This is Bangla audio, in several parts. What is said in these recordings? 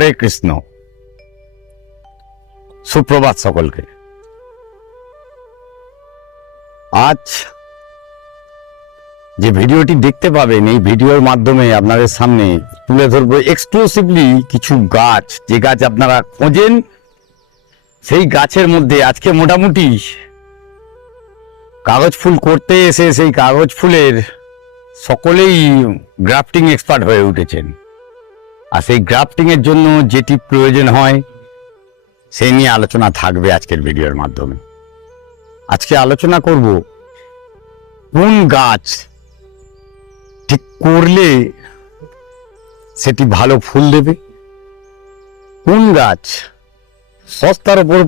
হরে কৃষ্ণ। সুপ্রভাত সকলকে। আজ যে ভিডিওটি দেখতে পাবেন, এই ভিডিওর মাধ্যমে আপনাদের সামনে তুলে ধরবো এক্সক্লুসিভলি কিছু গাছ, যে গাছ আপনারা খোঁজেন। সেই গাছের মধ্যে আজকে মোটামুটি কাগজ ফুল করতে এসে সেই কাগজ ফুলের সকলেই গ্রাফটিং এক্সপার্ট হয়ে উঠেছেন। আর সেই গ্রাফটিং এর জন্য যেটি প্রয়োজন হয় সেই নিয়ে আলোচনা থাকবে আজকের ভিডিওর মাধ্যমে। আজকে আলোচনা করব কোন গাছ ঠিক করলে সেটি ভালো ফুল দেবে, কোন গাছ সস্তার উপর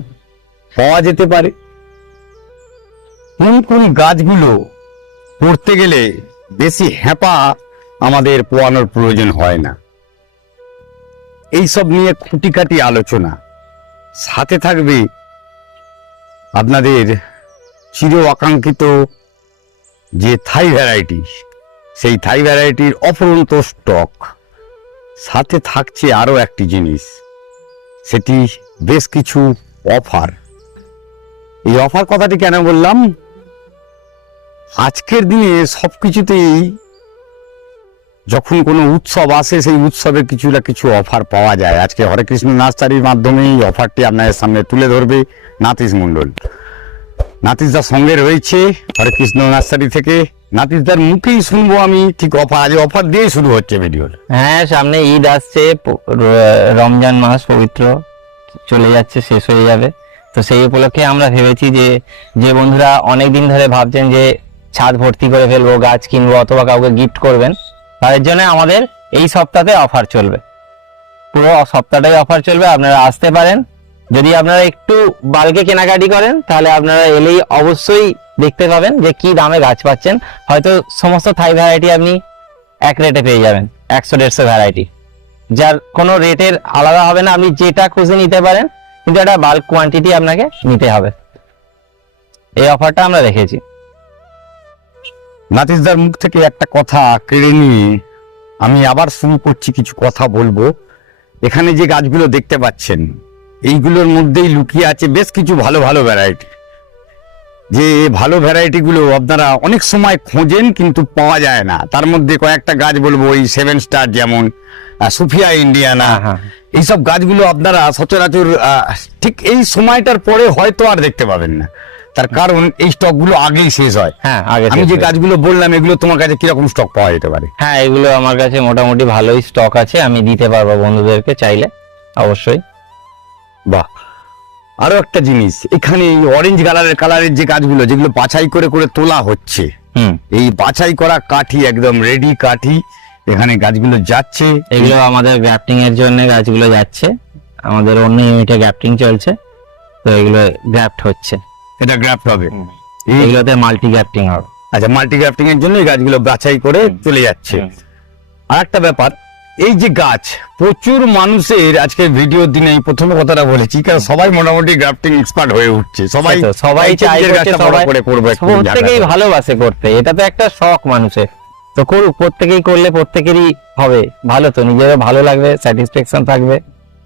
পাওয়া যেতে পারে, কোন কোন গাছগুলো করতে গেলে বেশি হ্যাপা আমাদের পোয়ানোর প্রয়োজন হয় না। এইসব নিয়ে খুঁটিকাটি আলোচনা, সাথে থাকবে আপনাদের চির আকাঙ্ক্ষিত যে থাই ভ্যারাইটি, সেই থাই ভ্যারাইটির অফুরন্ত স্টক। সাথে থাকছে আরো একটি জিনিস, সেটি বেশ কিছু অফার। এই অফার কথাটি কেন বললাম, আজকের দিনে সবকিছুতেই যখন কোনো উৎসব আসে সেই উৎসবে কিছু না কিছু অফার পাওয়া যায়। আজকে হরে কৃষ্ণ নার্সারির মাধ্যমে এই অফারটি আপনাদের সামনে তুলে ধরবে নাতিশ মণ্ডল। নাতিশদার সঙ্গে রয়েছে হরে কৃষ্ণ নার্সারি থেকে। নাতিশদার মুখেই শুনবো আমি ঠিক অফার। আজ অফার দিয়ে শুরু হচ্ছে ভিডিও। হ্যাঁ, সামনে ঈদ আসছে, রমজান মাস পবিত্র চলে যাচ্ছে, শেষ হয়ে যাবে। তো সেই উপলক্ষে আমরা ভেবেছি যে বন্ধুরা অনেকদিন ধরে ভাবছেন যে ছাদ ভর্তি করে ফেলবো, গাছ কিনবো অথবা কাউকে গিফট করবেন, তাদের জন্য আমাদের এই সপ্তাহে অফার চলবে। পুরো সপ্তাহটাই অফার চলবে, আপনারা আসতে পারেন। যদি আপনারা একটু বাল্কে কেনাকাটি করেন তাহলে আপনারা এলেই অবশ্যই দেখতে পাবেন যে কি দামে গাছ পাচ্ছেন। হয়তো সমস্ত থাই ভ্যারাইটি আপনি এক রেটে পেয়ে যাবেন, 100-150 ভ্যারাইটি, যার কোনো রেটের আলাদা হবে না। আপনি যেটা খুঁজে নিতে পারেন, কিন্তু একটা বাল্ক কোয়ান্টিটি আপনাকে নিতে হবে। এই অফারটা আমরা রেখেছি। নাতিশদার মুখ থেকে একটা কথা কেড়ে নিয়ে আমি আবার শুরু করছি, কিছু কথা বলবো। এখানে যে গাছগুলো দেখতে পাচ্ছেন, এইগুলোর মধ্যেই লুকিয়ে আছে বেশ কিছু ভালো ভালো ভ্যারাইটি। যে ভালো ভ্যারাইটিগুলো আপনারা অনেক সময় খোঁজেন কিন্তু পাওয়া যায় না। তার মধ্যে কয়েকটা গাছ বলবো, ওই 7 স্টার, যেমন সুফিয়া ইন্ডিয়ানা, এইসব গাছগুলো আপনারা সচরাচর ঠিক এই সময়টার পরে হয়তো আর দেখতে পাবেন না। তার কারণ এই স্টক গুলো আগেই শেষ হয়। হ্যাঁ, আগে আমি যে গাছগুলো বললাম, এগুলো তোমার কাছে কিরকম স্টক পাওয়া যেতে পারে? হ্যাঁ, এগুলো আমার কাছে মোটামুটি ভালোই স্টক আছে, আমি দিতে পারবো বন্ধুদেরকে চাইলে, অবশ্যই। বাহ, আরো একটা জিনিস, এখানে অরেঞ্জ কালারের যে গাছগুলো, যেগুলো বাছাই করে করে তোলা হচ্ছে, এই বাছাই করা কাঠি, একদম রেডি কাঠি, এখানে গাছগুলো যাচ্ছে। এগুলো আমাদের গ্রাফটিং এর জন্য গাছগুলো যাচ্ছে, আমাদের অন্য ইউনিটে গ্রাফটিং চলছে, তো এগুলো গ্রাফট হচ্ছে। এটা গ্রাফট হবে, এগুলোতে মাল্টি গ্রাফটিং হবে। আচ্ছা, মাল্টি গ্রাফটিং এর জন্য এই গাছগুলো বাছাই করে চলে যাচ্ছে। আর একটা ব্যাপার, এই যে গাছ প্রচুর মানুষের আজকে ভিডিওর দিনে এই প্রথম কথাটা বলেছি, কারণ সবাই মোটামুটি গ্রাফটিং এক্সপার্ট হয়ে উঠছে। সবাই চাই প্রত্যেকেই ভালোবাসে করতে, এটা তো একটা শখ মানুষের। তো করুক, প্রত্যেকেই করলে প্রত্যেকেরই হবে ভালো, তো নিজেরও ভালো লাগবে, স্যাটিসফ্যাকশন থাকবে।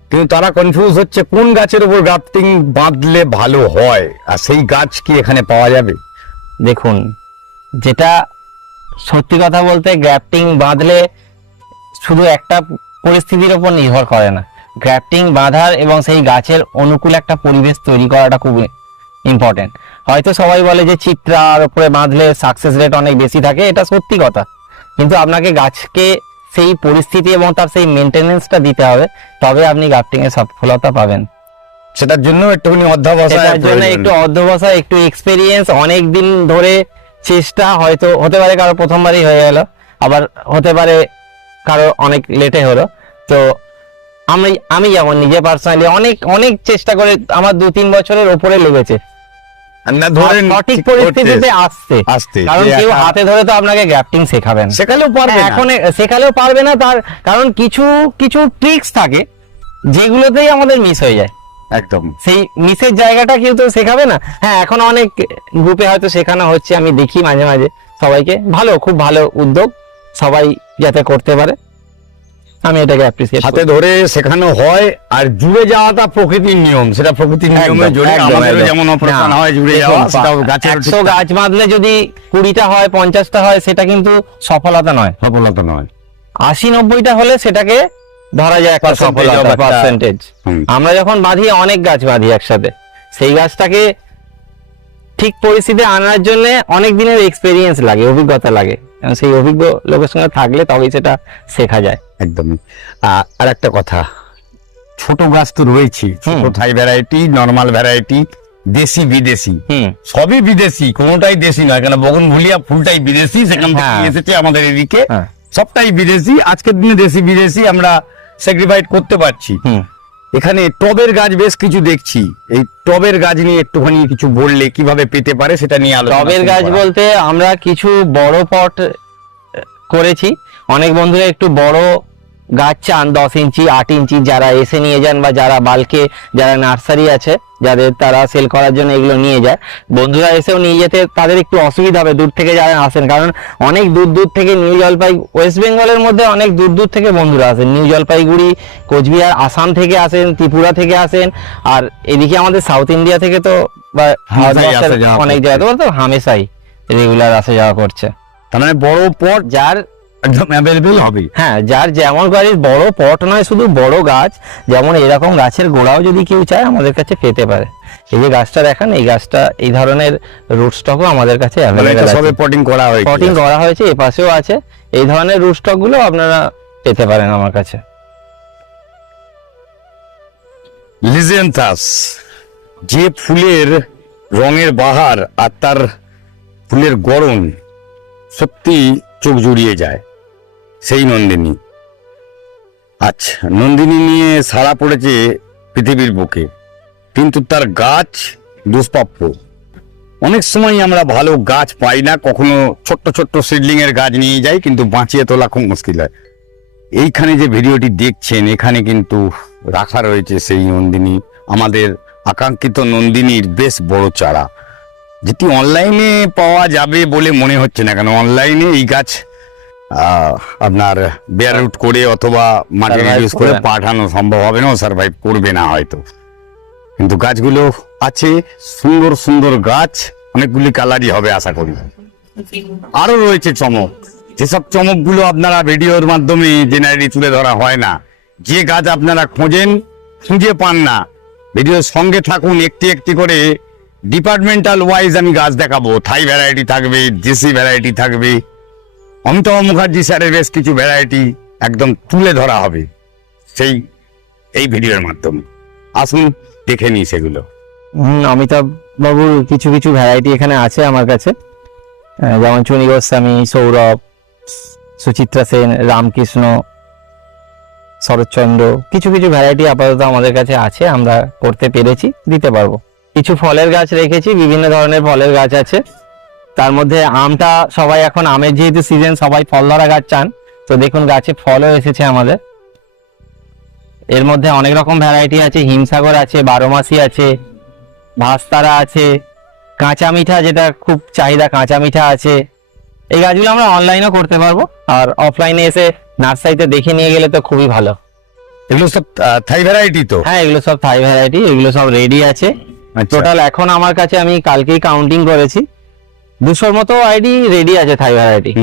কিন্তু তারা কনফিউজ হচ্ছে কোন গাছের উপর গ্রাফটিং বাঁধলে ভালো হয়, আর সেই গাছ কি এখানে পাওয়া যাবে? দেখুন, যেটা সত্যি কথা বলতে, গ্রাফটিং বাঁধলে শুধু একটা পরিস্থিতির উপর নির্ভর করে না। গ্রাফটিং বাঁধার এবং সেই গাছের অনুকূল একটা পরিবেশ তৈরি করাটা খুব ইম্পর্টেন্ট। হয়তো সবাই বলে যে চিত্রার উপরে বাঁধলে সাকসেস রেট অনেক বেশি থাকে, এটা সত্যি কথা, কিন্তু আপনাকে গাছকে সেই পরিস্থিতি এবং তার সেই মেনটেনেন্সটা দিতে হবে, তবে আপনি গ্রাফটিং এর সফলতা পাবেন। সেটার জন্য একটুখানি অধ্যবসায়, একটু এক্সপেরিয়েন্স, অনেক দিন ধরে চেষ্টা। হয়তো হতে পারে কারো প্রথমবারই হয়ে গেল, আবার হতে পারে কারো অনেক লেটে হলো। তো আমি যেমন নিজে পার্সোনালি অনেক চেষ্টা করে আমার 2-3 বছরের উপরে লেগেছে সঠিক পরিস্থিতিতে আসতে। কারণ কেউ হাতে ধরে তো আপনাকে গ্রাফটিং শেখাবেন, শেখালেও পারবে না। তার কারণ কিছু ট্রিক্স থাকে যেগুলোতেই আমাদের মিস হয়ে যায়। একদম সেই মিসের জায়গাটা কেউ তো শেখাবে না। হ্যাঁ, এখন অনেক গ্রুপে হয়তো শেখানো হচ্ছে, আমি দেখি মাঝে মাঝে সবাইকে। খুব ভালো উদ্যোগ, সবাই যাতে করতে পারে। আমি এটাকে অ্যাপ্রিসিয়েট হাতে ধরে শেখানো হয়, আর জুড়ে যাওয়াটা প্রকৃতির নিয়ম, সেটা প্রকৃতির নিয়মে জুড়ে আমাদেরও যেমন অপারেশন হয় জুড়ে যাওয়া, সেটাও গাছের 100 গাছ বাঁধলে যদি 20টা হয় 50টা হয় সেটা কিন্তু সফলতা নয়, সফলতা নয়। 80-90টা হলে সেটাকে ধরা যায় একটা Percentage সফলতা, of একটা- পার্সেন্টেজ। হুম। আমরা যখন বাঁধি অনেক গাছ বাঁধি একসাথে, সেই গাছটাকে ঠিক পরিস্থিতি আনার জন্য অনেক দিনের এক্সপেরিয়েন্স লাগে, অভিজ্ঞতা লাগে, এবং সেই অভিজ্ঞ লোকের সঙ্গে থাকলে তবেই সেটা শেখা যায়। একদমই। আর একটা কথা, ছোট গাছ তো রয়েছে, ছোট থাই ভ্যারাইটি, নরমাল ভ্যারাইটি, দেশি বিদেশি, সবই বিদেশি, কোনোটাই দেশি নয়। কেন বগনভুলিয়া ফুলটাই বিদেশি, সেখান থেকে হ্যাঁ। এসেছে আমাদের এদিকে, হ্যাঁ। সবটাই বিদেশি। আজকের দিনে দেশি বিদেশি আমরা স্যাক্রিফাইড করতে পারছি। এখানে টবের গাছ বেশ কিছু দেখছি, এই টবের গাছ নিয়ে একটুখানি কিছু বললে কিভাবে পেতে পারে সেটা নিয়ে আলোচনা টবের শুরু গাছ করা। বলতে আমরা কিছু বড় পট করেছি। অনেক বন্ধুরা একটু বড় গাছ চান, 10 ইঞ্চি 8 ইঞ্চি, যারা এসে নিয়ে যান বা যারা বাল্কে, যারা নার্সারি আছে যাদের, তারা সেল করার জন্য এগুলো নিয়ে যায়। বন্ধুরা এসেও নিয়ে যেতে তাদের একটু অসুবিধা হবে, দূর থেকে যারা আসেন, কারণ অনেক দূর দূর থেকে, নিউ জলপাই, ওয়েস্ট বেঙ্গলের মধ্যে অনেক দূর দূর থেকে বন্ধুরা আসেন, নিউ জলপাইগুড়ি, কোচবিহার, আসাম থেকে আসেন, ত্রিপুরা থেকে আসেন, আর এদিকে আমাদের সাউথ ইন্ডিয়া থেকে তো বা হামেশাই ভারতবর্ষের আসা যাওয়া অনেক করছে। জায়গা তো হামেশাই রেগুলার আসা যাওয়া করছে। তার মানে বড় পট যার একদম অ্যাভেলেবেল হবে। হ্যাঁ, যার যেমন গাড়ির বড় পট নয়, শুধু বড় গাছ, যেমন এরকম গাছের গোড়াও যদি কেউ চায় আমাদের কাছে পেতে পারে। এই যে গাছটা দেখেন, এই গাছটা, এই ধরনের রুট স্টকও আমাদের কাছে মানে অ্যাভেলেবেল এটা আছে। সবে পটিং করা হয়েছে। পটিং করা হয়েছে, এ পাশেও আছে। এই ধরনের রুট স্টক গুলো আপনারা পেতে পারেন আমার কাছে। লিজেন্থাস, যে ফুলের রঙের বাহার আর তার ফুলের গড়ন সত্যি চোখ জুড়িয়ে যায়, সেই নন্দিনী। আচ্ছা, নন্দিনী নিয়ে সাড়া পড়েছে পৃথিবীর বুকে, কিন্তু তার গাছ দুষ্প্রাপ্য। অনেক সময় আমরা ভালো গাছ পাই না, কখনো ছোট্ট ছোট্ট সিডলিং এর গাছ নিয়ে যাই, কিন্তু বাঁচিয়ে তোলা খুব মুশকিল হয়। এইখানে যে ভিডিওটি দেখছেন, এখানে কিন্তু রাখা রয়েছে সেই নন্দিনী, আমাদের আকাঙ্ক্ষিত নন্দিনীর বেশ বড় চারা, যেটি অনলাইনে পাওয়া যাবে বলে মনে হচ্ছে না। কেন অনলাইনে এই গাছ আপনার বেয়ার রুট করে অথবা মাটি Survive রিডিউস করে করবে না। পাঠানো সম্ভব হবে না, সার্ভাইভ করবে না হয়তো। কিন্তু গাছগুলো আছে, সুন্দর সুন্দর গাছ, অনেকগুলি কালারই হবে আশা করি। আরো রয়েছে চমক, যেসব চমকগুলো আপনারা ভিডিওর মাধ্যমে জেনারেলি তুলে ধরা হয় না। যে গাছ আপনারা খোঁজেন, খুঁজে পান না, ভিডিওর সঙ্গে থাকুন, একটি একটি করে ডিপার্টমেন্টাল ওয়াইজ আমি গাছ দেখাবো। থাই ভ্যারাইটি থাকবে, দেশি ভ্যারাইটি থাকবে, অমিতাভ মুখার্জি স্যারের বেশ কিছু ভ্যারাইটি একদম তুলে ধরা হবে সেই এই ভিডিওর মাধ্যমে। আসুন দেখে নিই সেগুলো। অমিতাভ বাবুর কিছু কিছু ভ্যারাইটি এখানে আছে আমার কাছে, যেমন চুনি গোস্বামী, সৌরভ, সুচিত্রা সেন, রামকৃষ্ণ, শরৎচন্দ্র, কিছু কিছু ভ্যারাইটি আপাতত আমাদের কাছে আছে, আমরা করতে পেরেছি, দিতে পারবো। কিছু ফলের গাছ রেখেছি, বিভিন্ন ধরনের ফলের গাছ আছে। তার মধ্যে আমটা, সবাই এখন আমের যেহেতু সিজন, সবাই ফল ধরা গাছ চান, তো দেখুন গাছে ফলও এসেছে আমাদের। এর মধ্যে অনেক রকম ভ্যারাইটি আছে, হিমসাগর আছে, বারোমাসি আছে, ভাস্তারা আছে, কাঁচা মিঠা, যেটা খুব চাহিদা, কাঁচা মিঠা আছে। এই গাছগুলো আমরা অনলাইনেও করতে পারবো, আর অফলাইনে এসে নার্সারিতে দেখে নিয়ে গেলে তো খুবই ভালো। এগুলো সব থাই ভ্যারাইটি তো? হ্যাঁ, এগুলো সব থাই ভ্যারাইটি, এগুলো সব রেডি আছে। আচ্ছা। টোটাল এখন আমার কাছে, আমি কালকেই কাউন্টিং করেছি, 200-র মতো আইডি রেডি আছে থাই ভ্যারাইটি।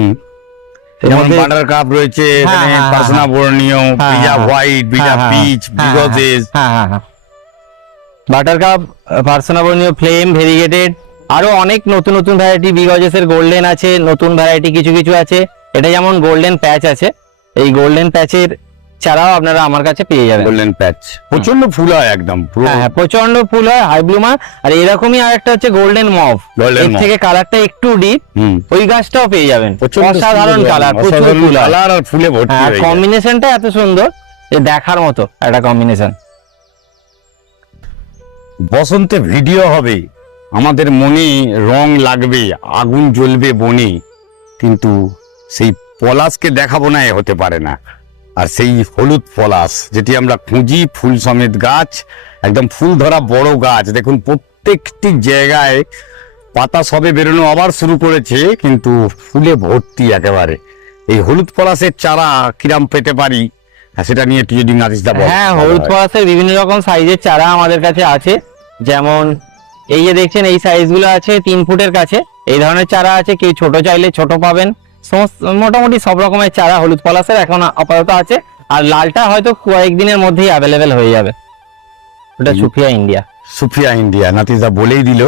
যেমন বাটার কাপ রয়েছে, হ্যাঁ, হ্যাঁ, পার্সোনা হ্যাঁ। বর্ণীয়, হ্যাঁ, পিজা হ্যাঁ, হোয়াইট, পিজা হ্যাঁ, পিচ, হ্যাঁ, বিগজেস। হ্যাঁ, বাটার কাপ, পার্সোনা বর্ণীয়, ফ্লেম, ভেরিগেটেড, আরো অনেক নতুন নতুন ভ্যারাইটি, বিগজেসের গোল্ডেন আছে, নতুন ভ্যারাইটি কিছু কিছু আছে। এটা যেমন গোল্ডেন প্যাচ আছে, এই গোল্ডেন প্যাচের চারাও আপনারা আমার কাছে পেয়ে যাবেন। গোল্ডেন প্যাচ প্রচন্ড ফুল হয় একদম পুরো। হ্যাঁ, প্রচন্ড ফুল হয়, হাই ব্লুমার। আর এরকমই আরেকটা হচ্ছে গোল্ডেন মভ, Golden এর mauve। থেকে কালারটা একটু ডিপ, হুম, ওই গাছটাও পেয়ে যাবেন। প্রচন্ড অসাধারণ সুন্দর, কালার, প্রচুর অসাধারণ ফুল হয়। কালার আর ফুলে ভর্তি হ্যাঁ, হয়ে যায়। কম্বিনেশনটা এত সুন্দর যে দেখার মতো একটা কম্বিনেশন। বসন্তে ভিডিও হবে, আমাদের মনে রং লাগবে, আগুন জ্বলবে বনে, কিন্তু সেই পলাশকে দেখাবো না, এ হতে পারে না। আর সেই হলুদ পলাশ যেটি আমরা খুঁজি, ফুল সমেত গাছ, একদম ফুল ধরা বড় গাছ, দেখুন প্রত্যেকটি জায়গায় পাতা সবে বেরোনো আবার শুরু করেছে, কিন্তু ফুলে ভর্তি একেবারে। এই হলুদ পলাশের চারা কিরাম পেতে পারি সেটা নিয়ে একটু যদি নাতিশদা বলেন। হ্যাঁ, ভালো হলুদ হয়। পলাশের বিভিন্ন রকম সাইজের চারা আমাদের কাছে আছে। যেমন এই যে দেখছেন এই সাইজগুলো আছে 3 ফুটের কাছে, এই ধরনের চারা আছে। কেউ ছোট চাইলে ছোট পাবেন, সমস্ত মোটামুটি সব রকমের চারা হলুদ পলাশের এখন আপাতত আছে। আর লালটা হয়তো কয়েকদিনের মধ্যেই অ্যাভেলেবেল হয়ে যাবে, ওটা সুফিয়া ইন্ডিয়া। সুফিয়া ইন্ডিয়া নাতিশদা বলেই দিল।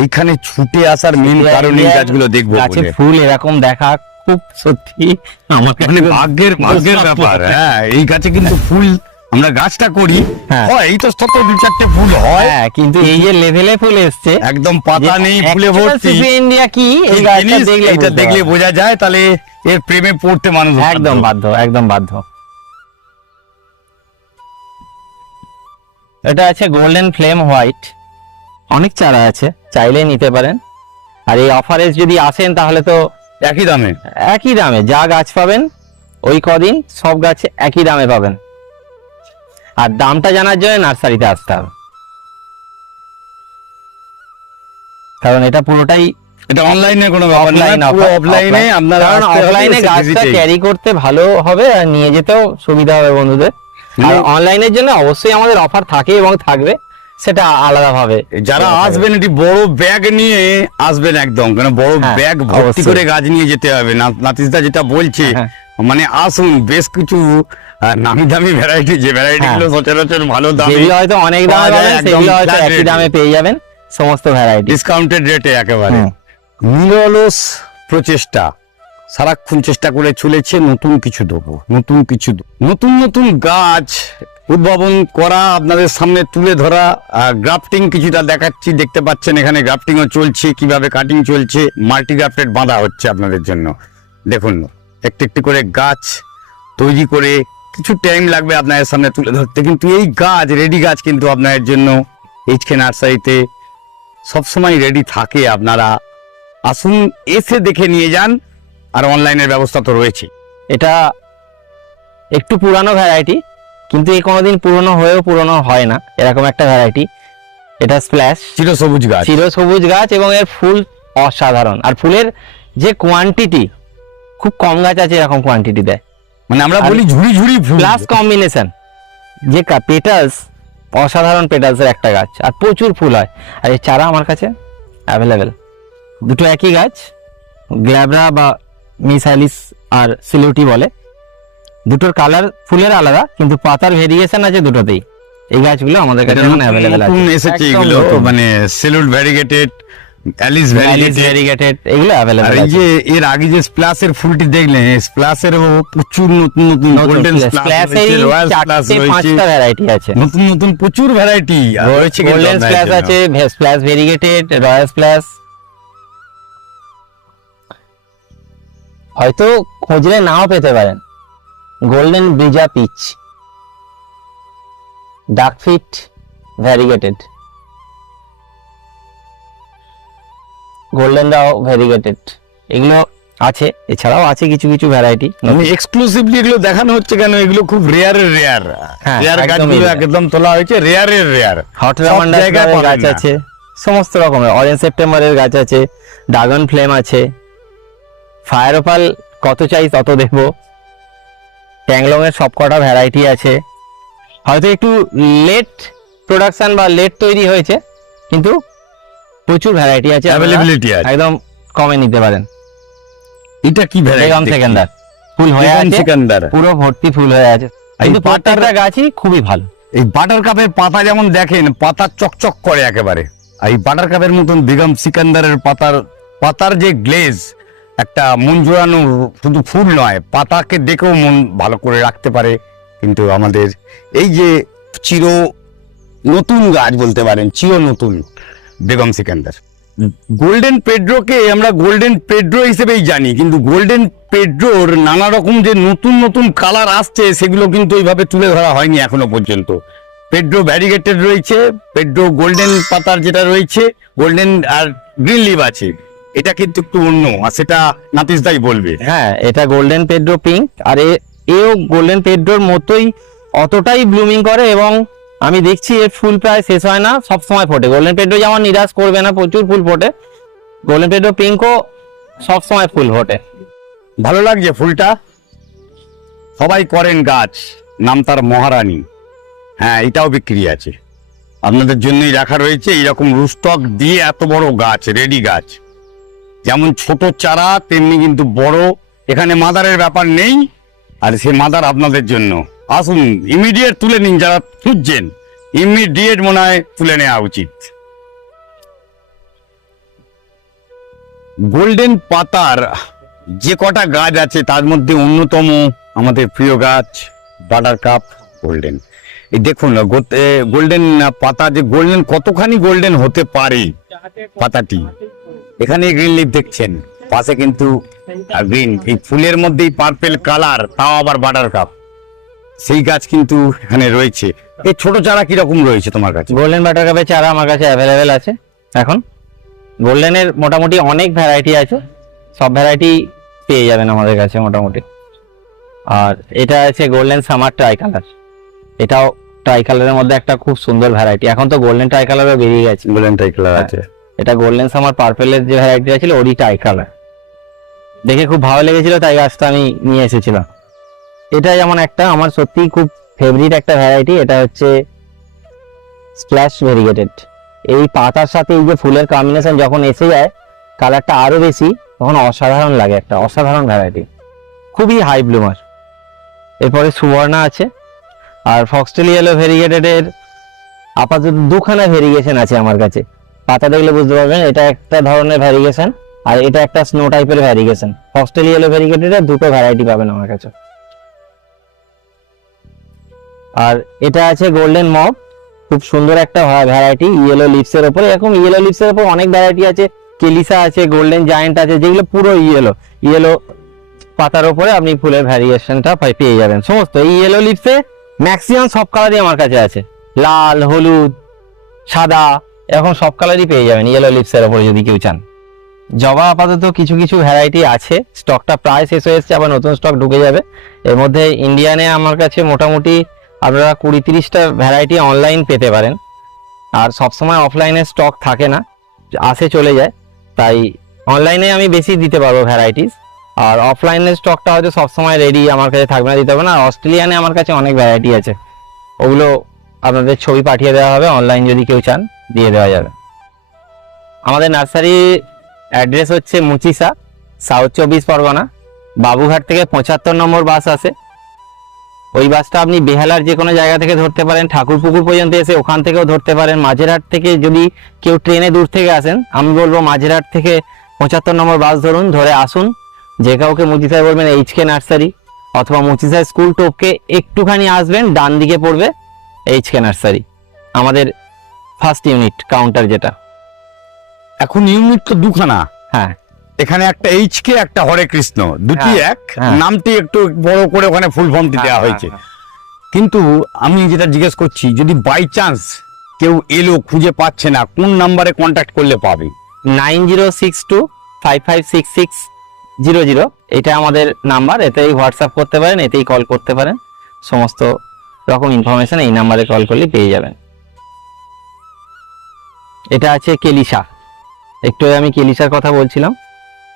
এইখানে ছুটে আসার মেন সুফিয়া কারণ এই ইন্ডিয়ার গাছগুলো দেখবো গাছে বলে। ফুল এরকম দেখা খুব সত্যি আমার মানে ভাগ্যের ব্যাপার। হ্যাঁ, এই গাছে কিন্তু ফুল আমরা গাছটা করি, হ্যাঁ। হয় এই তো শত 2-4টে ফুল হয়, হ্যাঁ, কিন্তু এই যে লেভেলে ফুল এসছে, একদম পাতা নেই, ফুলে actual ভর্তি। সুফিয়া ইন্ডিয়া কি এই এই গাছটা জিনিস, দেখলে এইটা বুঝতে দেখলে পারবে। বোঝা যায়, তাহলে এর প্রেমে পড়তে মানুষ একদম বাধ্য, একদম বাধ্য। এটা আছে গোল্ডেন ফ্লেম হোয়াইট, অনেক চারা আছে, চাইলে নিতে পারেন। আর এই অফারে যদি আসেন তাহলে তো একই দামে। একই দামে যা গাছ পাবেন ওই কদিন সব গাছ একই দামে পাবেন। আর দামটা জানার জন্য নার্সারিতে আসতে হবে, কারণ এটা পুরোটাই এটা অনলাইনে কোনো ব্যাপার না, অফলাইন পুরো অফলাইনে আপনারা কারণ আসতে হবে, অফলাইনে এসে গাছটা visit-এই। ক্যারি করতে ভালো হবে আর নিয়ে যেতেও সুবিধা হবে বন্ধুদের। আর মানে- অনলাইনের জন্য অবশ্যই আমাদের অফার থাকে এবং থাকবে, সেটা আলাদা ভাবে। যারা আসবেন এটি বড় ব্যাগ নিয়ে আসবেন একদম, কারণ বড় হ্যাঁ, ব্যাগ ভর্তি অবশ্যই। করে গাছ নিয়ে যেতে হবে। নাতিশদা যেটা বলছে, হ্যাঁ। মানে আসুন, বেশ কিছু নামি দামি ভ্যারাইটি, যে ভ্যারাইটি গুলো সচরাচর ভালো দামে যেগুলো হয়তো অনেক দামে পাওয়া যায়, পাবেন একদম সেগুলো হয়তো flat একই rate-এ। দামে পেয়ে যাবেন সমস্ত ভ্যারাইটি। ডিসকাউন্টেড রেটে একেবারে। নিরলস প্রচেষ্টা, সারাক্ষণ চেষ্টা করে চলেছে নতুন কিছু দেবো, নতুন কিছু দেবো। নতুন নতুন গাছ উদ্ভাবন করা, আপনাদের সামনে তুলে ধরা। গ্রাফটিং কিছুটা দেখাচ্ছি, দেখতে পাচ্ছেন এখানে গ্রাফটিংও চলছে, কিভাবে কাটিং চলছে, মাল্টি গ্রাফটেড বাঁধা হচ্ছে আপনাদের জন্য। দেখুন একটু একটু করে গাছ তৈরি করে কিছু টাইম লাগবে আপনাদের সামনে তুলে ধরতে, কিন্তু এই গাছ, রেডি গাছ কিন্তু আপনাদের জন্য এইচকে নার্সারিতে সবসময় রেডি থাকে। আপনারা আসুন, এসে দেখে নিয়ে যান, আর অনলাইনের ব্যবস্থা তো রয়েছে। এটা একটু পুরানো ভ্যারাইটি, কিন্তু এই কোনোদিন পুরনো হয়েও পুরনো হয় না, এরকম একটা ভ্যারাইটি। এটা স্প্ল্যাশ, চিরসবুজ গাছ। চিরসবুজ গাছ, এবং এর ফুল অসাধারণ। আর ফুলের যে কোয়ান্টিটি, খুব কম গাছ আছে এরকম কোয়ান্টিটি দেয়। মানে আমরা আর বলি ঝুড়ি ঝুড়ি ফুল। প্লাস কম্বিনেশন, যে পেটালস, অসাধারণ পেটালসের একটা গাছ, আর প্রচুর ফুল হয়। আর এই চারা আমার কাছে অ্যাভেলেবেল, দুটো একই গাছ, গ্ল্যাবরা বা মিসাইলিস আর সিলিউটি বলে। দুটোর কালার ফুলের আলাদা, কিন্তু পাতার ভেরিয়েশন আছে দুটোতেই। এই গাছগুলো আমাদের কাছে এখন অ্যাভেলেবেল আছে। নতুন এসেছে একদম এগুলো, নতুন। মানে salute variegated, Alice Alice variegated. variegated, এগুলো আর অ্যাভেলেবেল এই আছে। যে এর আগে যে স্প্লাসের ফুলটি দেখলেন, স্প্লাসেরও প্রচুর নতুন নতুন গোল্ডেন স্প্লাস রয়েছে, রয়্যাল স্প্লাস রয়েছে, 4-5টা ভ্যারাইটি আছে। নতুন নতুন প্রচুর ভ্যারাইটি রয়েছে কিন্তু গোল্ডেন আপনাদের স্প্ল্যাশ জন্য। আছে, স্প্ল্যাশ ভেরিগেটেড, রয়্যাল স্প্ল্যাশ। হয়তো খুঁজলে নাও পেতে পারেন। গোল্ডেন ব্রিজা পিচ, ডার্ক ফিট ভ্যারিগেটেড, গোল্ডেন দাও ভ্যারিগেটেড, এগুলো আছে। এছাড়াও আছে কিছু কিছু ভ্যারাইটি। আমি এক্সক্লুসিভলি এগুলো দেখানো হচ্ছে কেন, এগুলো খুব রেয়ারের রেয়ার। হ্যাঁ, রেয়ার একদমই গাছগুলো rare। একদম তোলা হয়েছে, রেয়ারের রেয়ার। হট সব রামান্ডার জায়গায় পাবেন গাছ না। আছে, সমস্ত রকমের। অরেঞ্জ সেপ্টেম্বরের গাছ আছে, ড্রাগন ফ্লেম আছে, ফায়ার ওপাল কত চাই তত দেখবো। ট্যাংলং এর সবকটা ভ্যারাইটি আছে। হয়তো একটু লেট প্রোডাকশন বা লেট তৈরি হয়েছে, কিন্তু প্রচুর ভ্যারাইটি আছে, আপনারা অ্যাভেলেবিলিটি আছে। একদম কমে নিতে পারেন। এটা কি ভ্যারাইটি? বেগম সেকেন্ডার ফুল হয়ে বেগম আছে, সেকেন্দার। পুরো ভর্তি ফুল হয়ে আছে, কিন্তু পাতার- প্রত্যেকটা গাছই খুবই ভালো। এই বাটার কাপের পাতা যেমন দেখেন, পাতা চকচক করে একেবারে, আর এই বাটার কাপের মতন বেগম সিকান্দারের পাতার যে গ্লেজ, একটা মন জোড়ানো, শুধু ফুল নয়, পাতাকে দেখেও মন ভালো করে রাখতে পারে। কিন্তু আমাদের এই যে চির নতুন গাছ বলতে পারেন, চির নতুন বেগম সিকান্দার। গোল্ডেন পেড্রোকে আমরা গোল্ডেন পেড্রো হিসেবেই জানি, কিন্তু গোল্ডেন পেড্রোর নানা রকম যে নতুন নতুন কালার আসছে, সেগুলো কিন্তু এইভাবে তুলে ধরা হয়নি এখনো পর্যন্ত। পেড্রো ভ্যারিগেটেড রয়েছে, পেড্রো গোল্ডেন পাতার যেটা রয়েছে, গোল্ডেন আর গ্রিন লিভ আছে, এটা কিন্তু একটু অন্য, আর সেটা নাতিশদাই বলবে। হ্যাঁ, এটা গোল্ডেন পেড্রো পিঙ্ক, আর এও গোল্ডেন পেড্রোর মতোই অতটাই ব্লুমিং করে, এবং আমি দেখছি এর ফুল প্রায় শেষ হয় না, সব সময় ফোটে। গোল্ডেন পেড্রো যেমন নিরাশ করবে না, প্রচুর ফুল ফোটে, গোল্ডেন পেড্রো পিঙ্কও সব সময় ফুল ফোটে। ভালো লাগছে ফুলটা, সবাই করেন গাছ, নাম তার মহারানী। হ্যাঁ, এটাও বিক্রি আছে, আপনাদের জন্যই রাখা রয়েছে। এইরকম রুস্টক দিয়ে এত বড় গাছ, রেডি গাছ, যেমন ছোট চারা তেমনি কিন্তু বড়। এখানে মাদারের ব্যাপার নেই, আর সে মাদার আপনাদের জন্য। আসুন, ইমিডিয়েট তুলে নিন, যারা খুঁজছেন ইমিডিয়েট মনে হয় তুলে নেওয়া উচিত। গোল্ডেন পাতার যে কটা গাছ আছে তার মধ্যে অন্যতম আমাদের প্রিয় গাছ বাটার কাপ গোল্ডেন। এই দেখুন গোল্ডেন পাতা, যে গোল্ডেন কতখানি গোল্ডেন হতে পারে পাতাটি। এখানে গ্রিন লিফ দেখছেন, পাশে কিন্তু গ্রিন, এই ফুলের মধ্যেই পার্পেল কালার, তাও আবার বাটার কাপ। সেই গাছ কিন্তু এখানে রয়েছে। এই ছোট চারা কিরকম রয়েছে তোমার কাছে? গোল্ডেন বাটার কাপের চারা আমার কাছে অ্যাভেলেবেল আছে এখন। গোল্ডেনের মোটামুটি অনেক ভ্যারাইটি আছে, সব ভ্যারাইটি পেয়ে যাবেন আমাদের কাছে মোটামুটি। আর এটা আছে গোল্ডেন সামার ট্রাই কালার, এটাও ট্রাই কালারের মধ্যে একটা খুব সুন্দর ভ্যারাইটি। এখন তো গোল্ডেন ট্রাই কালারও বেরিয়ে গেছে। গোল্ডেন টাই কালার আছে। এটা গোল্ডেন সামার পার্পেলের যে ভ্যারাইটিটা ছিল ওরই ট্রাই কালার, দেখে খুব ভালো লেগেছিল তাই গাছটা আমি নিয়ে এসেছিলাম। এটা যেমন একটা আমার সত্যি খুব ফেভারিট একটা ভ্যারাইটি, এটা হচ্ছে স্প্ল্যাশ ভেরিগেটেড। এই পাতার সাথে এই যে ফুলের কম্বিনেশন যখন এসে যায়, কালারটা আরো বেশি, তখন অসাধারণ লাগে, একটা অসাধারণ ভ্যারাইটি, খুবই হাই ব্লুমার। এরপরে সুবর্ণা আছে, আর ফক্সটেল ইয়েলো ভেরিগেটেডের আপাতত দুখানা ভেরিগেশন আছে আমার কাছে। পাতা দেখলে বুঝতে পারবেন এটা একটা ধরনের ভ্যারিগেশন, আর এটা একটা স্নো টাইপের ভ্যারিগেশন। ফক্সটেল ইয়েলো ভেরিগেটেডের দুটো ভ্যারাইটি পাবেন আমার কাছে। আর এটা আছে গোল্ডেন মব, খুব সুন্দর একটা ভ্যারাইটি ইয়েলো লিভসের উপরে। এরকম ইয়েলো লিভসের উপর অনেক ভ্যারাইটি আছে, কেলিসা আছে, গোল্ডেন জায়ান্ট আছে, যেগুলো পুরো ইয়েলো পাতার উপরে আপনি ফুলের ভ্যারিয়েশনটা পেয়ে যাবেন। সমস্ত এই ইয়েলো লিভসে ম্যাক্সিমাম সব কালারই আমার কাছে আছে, লাল, হলুদ, সাদা, এরকম সব কালারই পেয়ে যাবেন ইয়েলো লিভসের উপরে যদি কেউ চান। জবা আপাতত কিছু কিছু ভ্যারাইটি আছে, স্টকটা প্রায় শেষ হয়ে এসেছে, আবার নতুন স্টক ঢুকে যাবে। এর মধ্যে ইন্ডিয়ানে আমার কাছে মোটামুটি আপনারা 20-30টা ভ্যারাইটি অনলাইন পেতে পারেন, আর সবসময় অফলাইনে স্টক থাকে না, আসে চলে যায়, তাই অনলাইনে আমি বেশি দিতে পারবো ভ্যারাইটিস। আর অফলাইনের স্টকটা হয়তো সবসময় রেডি আমার কাছে থাকবে না, দিতে হবে না। আর অস্ট্রেলিয়ানে আমার কাছে অনেক ভ্যারাইটি আছে, ওগুলো আপনাদের ছবি পাঠিয়ে দেওয়া হবে, অনলাইন যদি কেউ চান দিয়ে দেওয়া যাবে। আমাদের নার্সারি অ্যাড্রেস হচ্ছে মুচিসা, সাউথ 24 পরগনা। বাবুঘাট থেকে 75 নম্বর বাস আছে, ওই বাসটা আপনি বেহালার যে কোনো জায়গা থেকে ধরতে পারেন, ঠাকুরপুকুর পর্যন্ত এসে ওখান থেকেও ধরতে পারেন। মাঝেরহাট থেকে যদি কেউ ট্রেনে দূর থেকে আসেন, আমি বলবো মাঝেরহাট থেকে 75 নম্বর বাস ধরুন, ধরে আসুন, যে কাউকে মুচিসায় বলবেন এইচকে নার্সারি, অথবা মুচিসায় স্কুল টোপকে একটুখানি আসবেন, ডান দিকে পড়বে এইচকে নার্সারি, আমাদের ফার্স্ট ইউনিট কাউন্টার যেটা। এখন ইউনিট তো দুখানা, হ্যাঁ, এখানে একটা এইচকে, একটা হরে কৃষ্ণ, দুটি হ্যাঁ, এক, হ্যাঁ। নামটি একটু বড় করে ওখানে ফুল ফর্মটি দেওয়া হয়েছে। কিন্তু আমি যেটা জিজ্ঞেস করছি, যদি বাই চান্স কেউ এলো খুঁজে পাচ্ছে না, কোন নাম্বারে কন্ট্যাক্ট করলে পাবে? 9062556600, এটা আমাদের নাম্বার, এতেই হোয়াটসঅ্যাপ করতে পারেন, এতেই কল করতে পারেন, সমস্ত রকম ইনফরমেশন এই নাম্বারে কল করলে পেয়ে যাবেন। এটা আছে কেলিসা, একটু আগে আমি কেলিসার কথা বলছিলাম।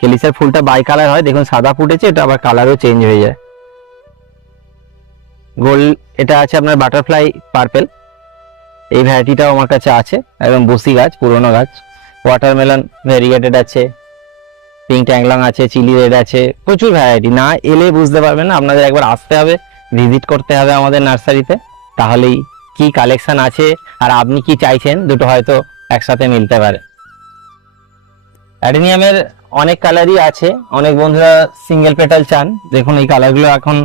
কেলিসার ফুলটা বাই কালার হয়, দেখুন সাদা ফুটেছে, এটা আবার কালারও চেঞ্জ হয়ে যায়। এটা আছে আপনার বাটারফ্লাই পার্পেল, এই ভ্যারাইটিটাও আমার কাছে আছে, একদম বসি গাছ, পুরোনো গাছ। ওয়াটারমেলন ভেরিগেটেড আছে, পিঙ্ক ট্যাংলং আছে, চিলি রেড আছে, প্রচুর ভ্যারাইটি। না এলে বুঝতে পারবেন না, আপনাদের একবার আসতে হবে, ভিজিট করতে হবে আমাদের নার্সারিতে, তাহলেই কি কালেকশন আছে আর আপনি কি চাইছেন দুটো হয়তো একসাথে মিলতে পারে। অ্যাডেনিয়ামের অনেক কালারই আছে, অনেক বন্ধুরা সিঙ্গেল পেটাল চান, দেখুন এই কালারগুলো এখন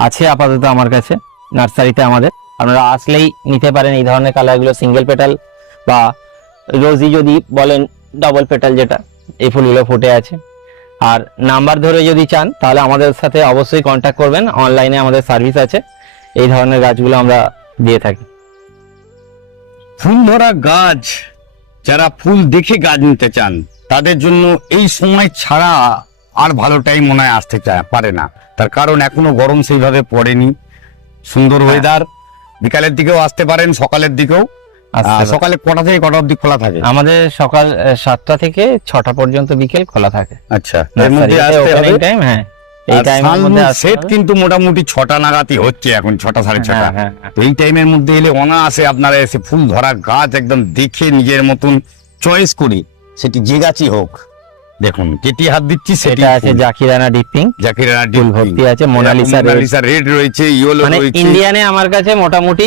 আছে আপাতত আমার কাছে নার্সারিতে আমাদের, আপনারা আসলেই নিতে পারেন এই ধরনের কালারগুলো, সিঙ্গেল পেটাল বা রোজি যদি বলেন ডবল পেটাল, যেটা এই ফুলগুলো ফুটে আছে। আর নাম্বার ধরে যদি চান তাহলে আমাদের সাথে অবশ্যই কন্ট্যাক্ট করবেন, অনলাইনে আমাদের সার্ভিস আছে, এই ধরনের গাছগুলো আমরা দিয়ে থাকি। ফুল ধরা গাছ, যারা ফুল দেখে গাছ নিতে চান তাদের জন্য এই সময় ছাড়া আর ভালো টাইম মনে হয় আসতে পারে না, তার কারণ এখনো গরম সেইভাবে পড়েনি, সুন্দর ওয়েদার। বিকালের দিকেও আসতে পারেন, সকালের দিকেও। সকালে কটা থেকে কটা অবধি খোলা থাকে? আমাদের সকাল 7টা থেকে 6টা পর্যন্ত বিকেল খোলা থাকে। আচ্ছা, এর মধ্যে আসতে হবে। টাইম, হ্যাঁ, এই টাইমের মধ্যে আসতে সেট হবে। কিন্তু মোটামুটি 6টা নাগাদই হচ্ছে, এখন 6টা 6:30। হ্যাঁ, হ্যাঁ, হ্যাঁ। তো এই টাইমের মধ্যে এলে অনায়াসে আপনারা এসে ফুল ধরা গাছ একদম দেখে নিজের মতন চয়েস করে, সেটি যে গাছই হোক, দেখুন যেটি হাত দিচ্ছি সেটি এটা আছে জাকিরানা ডিপিং, জাকিরানা ফুল ভর্তি আছে, মোনালিসা red। মোনালিসা রেড রয়েছে, ইয়েলো মানে রয়েছে। ইন্ডিয়ানে আমার কাছে মোটামুটি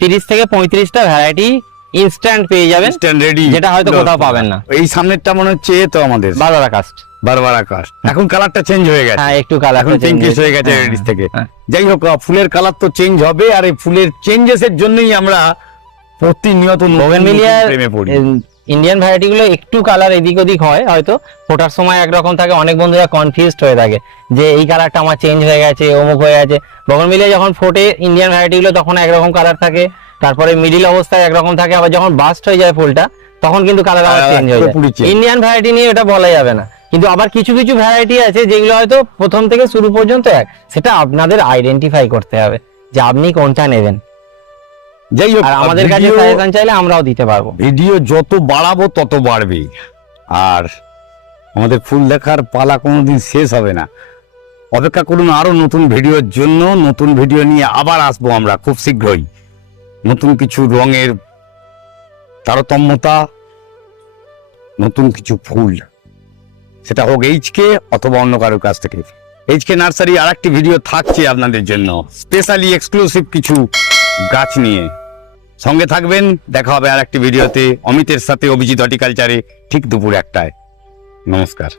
30 থেকে 35টা ভ্যারাইটি ইনস্ট্যান্ট পেয়ে যাবেন, Instant ready। যেটা হয়তো কোথাও পাবেন না। এই সামনেরটা মনে হচ্ছে এ তো আমাদের বারবার কাস্ট। বারবার আকাশ, এখন কালারটা চেঞ্জ হয়ে গেছে। হ্যাঁ, একটু কালার এখন পিঙ্কিশ হয়ে গেছে রেডিস থেকে। যাই হোক, ফুলের কালার তো চেঞ্জ হবে, আর এই ফুলের চেঞ্জেস এর জন্যই আমরা প্রতিনিয়ত বোগেনভিলিয়ার প্রেমে পড়ি। ইন্ডিয়ান ভ্যারাইটি গুলো একটু কালার এদিক ওদিক হয়, হয়তো ফোটার সময় একরকম থাকে, অনেক বন্ধুরা কনফিউজড হয়ে থাকে যে এই কালারটা আমার চেঞ্জ হয়ে গেছে, অমুক হয়ে গেছে। বোগেনভিলিয়া যখন ফোটে ইন্ডিয়ান ভ্যারাইটি গুলো তখন একরকম কালার থাকে, তারপরে মিডিল অবস্থায় একরকম থাকে, আবার যখন বাস্ট হয়ে যায় ফুলটা তখন কিন্তু কালার আবার চেঞ্জ হয়ে পুরোপুরি যায়। change। ইন্ডিয়ান ভ্যারাইটি নিয়ে এটা বলা যাবে না, কিন্তু আবার কিছু কিছু ভ্যারাইটি আছে যেগুলো হয়তো প্রথম থেকে শুরু পর্যন্ত এক, সেটা আপনাদের আইডেন্টিফাই করতে হবে যে আপনি কোনটা নেবেন। যাই হোক, আর আমাদের কাছে সাজেশন চাইলে আমরাও দিতে পারবো। ভিডিও যত বাড়াবো তত বাড়বে, আর আমাদের ফুল দেখার পালা কোনোদিন শেষ হবে না। অপেক্ষা করুন আরো নতুন ভিডিওর জন্য। নতুন ভিডিও নিয়ে আবার আসবো আমরা খুব শীঘ্রই। নতুন কিছু রঙের তারতম্যতা, নতুন কিছু ফুল, সেটা হোক এইচকে অথবা অন্য কারোর কাছ থেকে। এইচকে নার্সারি আর একটি ভিডিও থাকছে আপনাদের জন্য, স্পেশালি এক্সক্লুসিভ কিছু গাছ নিয়ে। সঙ্গে থাকবেন, দেখা হবে আর একটি ভিডিওতে অমিতের সাথে, অভিজিৎ হর্টিকালচারে, ঠিক দুপুর 1টায়। নমস্কার।